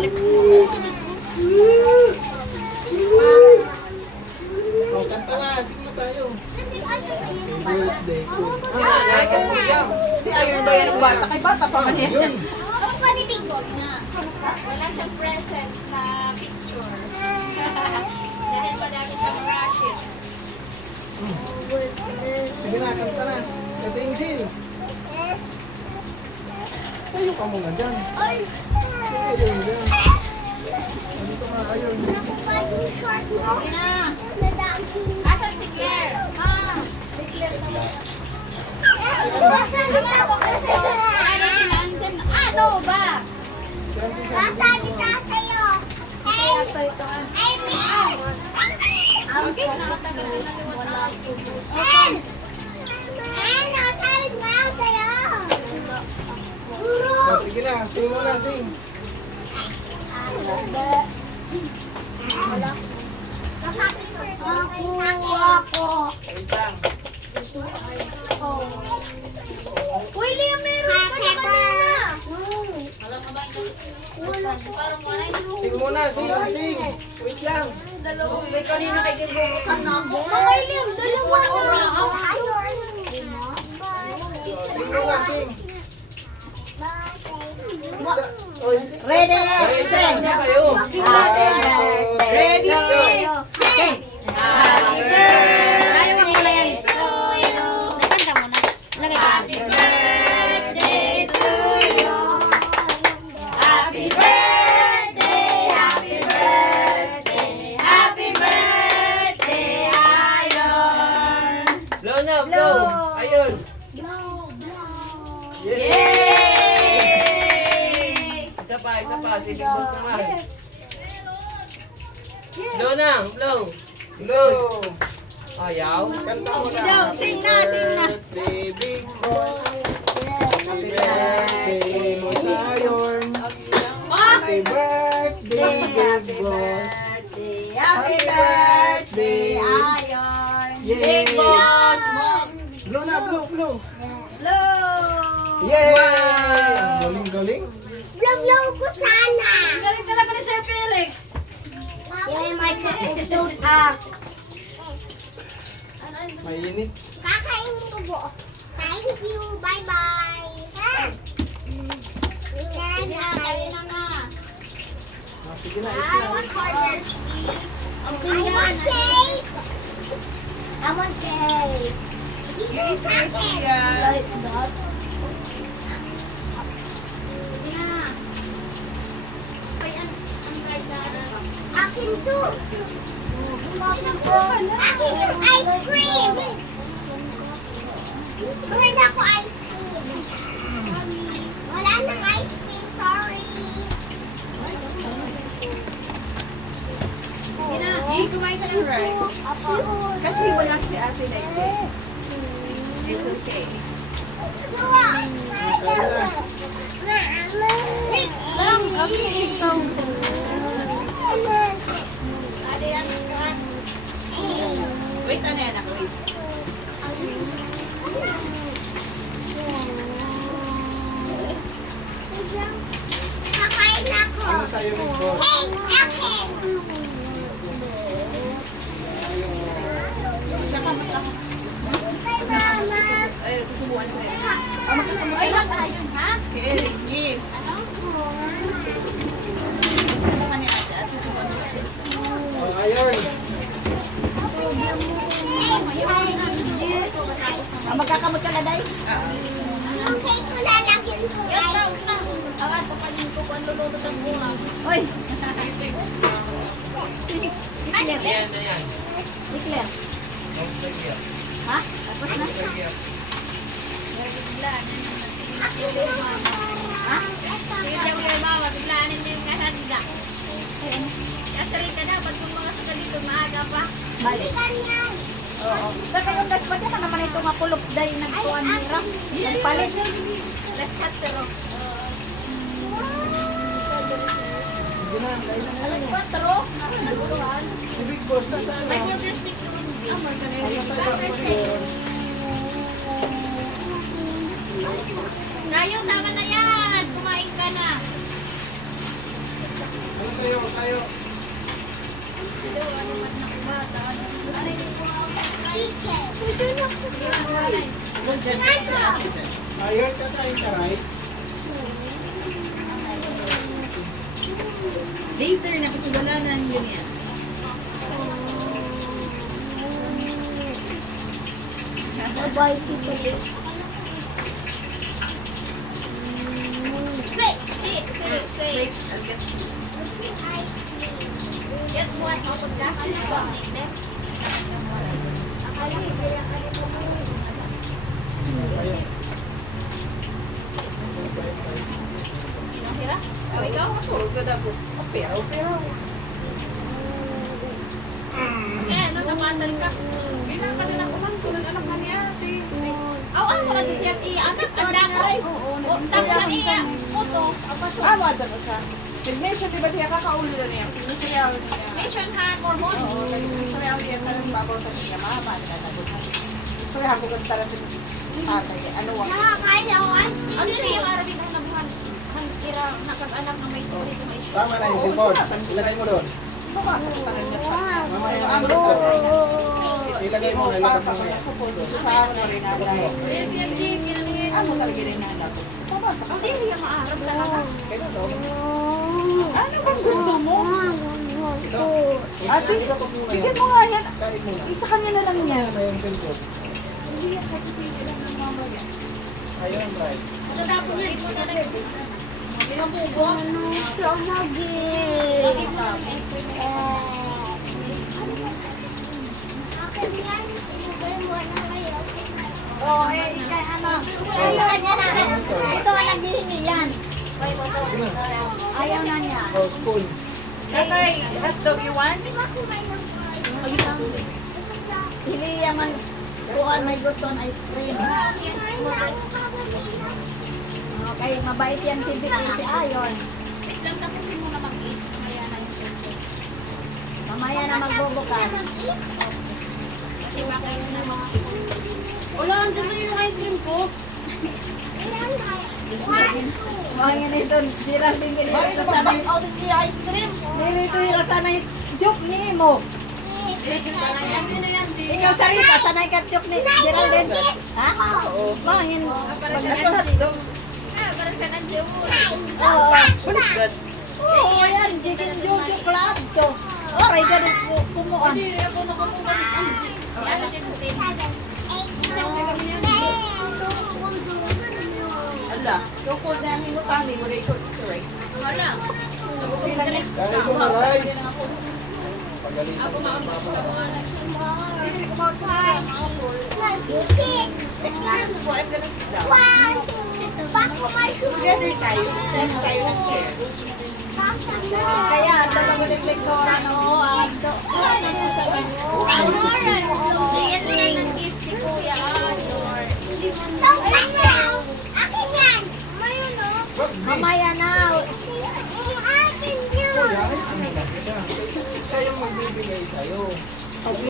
Oh, kanta na. Sige na tayo. Birthday ko. Si Iron ba yan? Bata kay bata pa man yan. Yun. Wala siyang present na picture. Dahil madami siyang rashes. Sige na, kanta na. Kanta yung Jill. Tayo ka muna dyan. Tayo mo dyan. Dito nga, ayun. Okay na. Asan si Claire? Si Claire na. Ano sila andyan? Ano ba? Okay, nakatagal ka na liwan na ako. Oh, sige na, sing mo na, sing. Wait lang. Uy, Leo, meron ka na kanina. Alam mo ba parang wala Sing mo na, sing, sing. Wait lang. May kanina kay Gilboro ka na ako. Okay, Leo, dalawa na Sing mo na, sing. Oh, Ready? Sing. Ready? Sing. Happy birthday. Ayaw mo pala yan. Nakanta mo na. Happy birthday to you. Happy birthday. Happy birthday. Happy birthday, Iron. Blow na, blow. Ayun. Yay! Isa pa. Sige, boss naman. Blow na, blow. Hello. Ayaw. Kanta mo na. Go, sing na, sing na. Birthday, big boss. Happy birthday, Boss Iron. Happy birthday, big boss. Happy birthday, Iron. Yay! Big boss mo. Blow na, blow, blow. Hello. Yay! Wow. Galing. Ang galing talaga ni Sir Felix. Mainit. Kakainin ko po. Thank you. Bye-bye. Sige na, kain na. Ah, sige na, I ito want na. corners. Ang I want cake. I want cake. You eat this, Sia. Sige na. Ay, ang rice na ano. Akin to. Akin yung ice cream. Meron ako ice cream. Wala nang ice cream. Sorry. Sige na. Hey, kumain ka ng rice. Kasi wala si ate like this. It's okay. Lang, okay, ikaw. Wait, ano yan ako? Wait. Kakain ako. Ano sa'yo, big boss? Cake, akin. Bye, Mama. Ay, susubuan ko yan. Ay, mag-ayun, ha? Kay Eric, yes. Ano? Susubukan ni ate. At susubukan ni ate. Oh, ayun. Magkakamot ka na, Day? Yung cake ko lalagyan ko. Yan daw na. Ang ato pa din ko kung luluto ng bunga. Oy! Ano? Ayan na yan. Declare. Don't play here. Ha? Tapos na? Play here. Biglaan na naman. Ha? Sige daw yung mama, biglaan din yung kasanda. Kasi rin ka dapat kung mga suka dito maaga pa. Balik. Ganyan. Oo. Pero yung last pa dyan, naman ito nga pulok day nagtuan ni Ram. Nagpalit. Last cut pero. Sige na, kain na Alas ngayon. 4. Nagtuan. Si big boss na sana. May burger stick naman din. Ngayon, tama na yan. Kumain ka na. tayo. Ito, ano man na kumata. Chicken. Ayun, kakain ka rice. Later na kasugalanan yun yan. Bye, people. Say. Yan buat mau pagkakis ba? Hindi. Hira? Oh, ikaw? Tulog ka na po. Pero. Kaya, ano, namatay ka? Pinakalan ako man. Tulad anak na ni ate. Ako na din siya i-anas ang dako. O, tapos na iya. Puto. Wala na sa. Nag-mention, di ba siya kakaulo na niya? Sinusayaw niya. Mission hand hormone. Oo, nag-sayaw niya. Talagang babaw sa niya. Mahaba na nagunan. Istorya ko kang tara din. Tatay, ano wang? Nakakailangan. Ano yun yung Arabic ang nabuhan? Ang ira, nakag-anak na may story to may Tama na yung sipon. Ilagay mo doon. Babasa ko talaga siya. Mamaya Ang na. Ilagay mo na, ilagay mo na. Susahan mo rin na ano talaga rin na natin. Babasa ka. Ang dili yung maarap talaga. Kailan daw? Ano bang gusto mo? Ate, Ilagay mo muna bigyan yan. mo nga yan. Kain muna. Isa kanya na lang niya. Ayan na yung sipon. Hindi yan siya titigil lang ng mama yan. Ayun, rice. Tatapon na ito na lang. Ilang bubo? Ano siya mag-i- Lagi mo ng ice cream. Akin yan. Ilagay mo na kayo. Oo, ano, sa kanya na, ito ang naghihingi yan. Ayaw na niya. Oh, spoon. Tatay, hotdog you want? Di ba kumain ng rice? Hindi yaman, kuhan may gusto ng ice cream. Okay, mabait yan si Vicky si Ayon. Wait lang, tapusin mo na mag-eat. Mamaya na yung sugar. Mamaya na magbubukas. Kasi baka yun na mga Wala, andyan na yung ice cream ko. Mga yan ito, Geraldine, Bakit nilito naman sanay, back out yung ice cream? nilito sanay joke ni mo. Ikaw Sarita, sanay ka joke ni Geraldine. Ha? Oo. Mga yan, Ito hotdog. para sa nandiyo mo. oo. Good. Oo, yan, chicken jojo club to. Oray, ganun kumuan. Si ano din mo din. Ala, so cold na yung minutani mo rin ko rice. Wala. Kain mo na rice. Pagalitan Ako mo na makapagod mama. sa mga anak. Hindi ko Excuse mo, I'm gonna sit down. Together tayo. Same tayo ng chair. Kaya, dalawa naglig ko, ano, ando. Bigyan mo na ng gift si Kuya. Ador. Mamaya na. Kuya, ano lang kita? Siya yung magbibigay sa'yo.